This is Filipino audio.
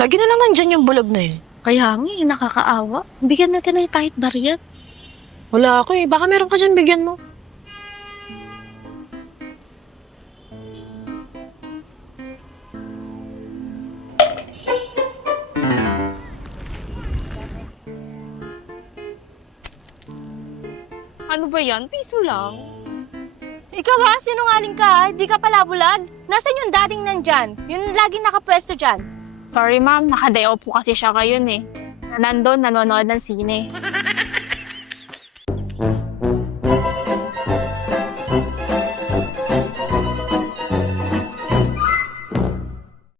Lagi na lang nandyan yung bulag na yun. Kaya nga, nakakaawa. Bigyan natin ng kahit barya. Wala ako eh. Baka meron ka dyan, bigyan mo. Ano ba yan? Piso lang. Ikaw ha? Sinungaling ka ha? Di ka pala bulag? Nasaan yung dating nandyan? Yung laging nakapwesto dyan? Sorry ma'am, naka-day off po kasi siya ngayon eh. Nandun, nanonood ng sine.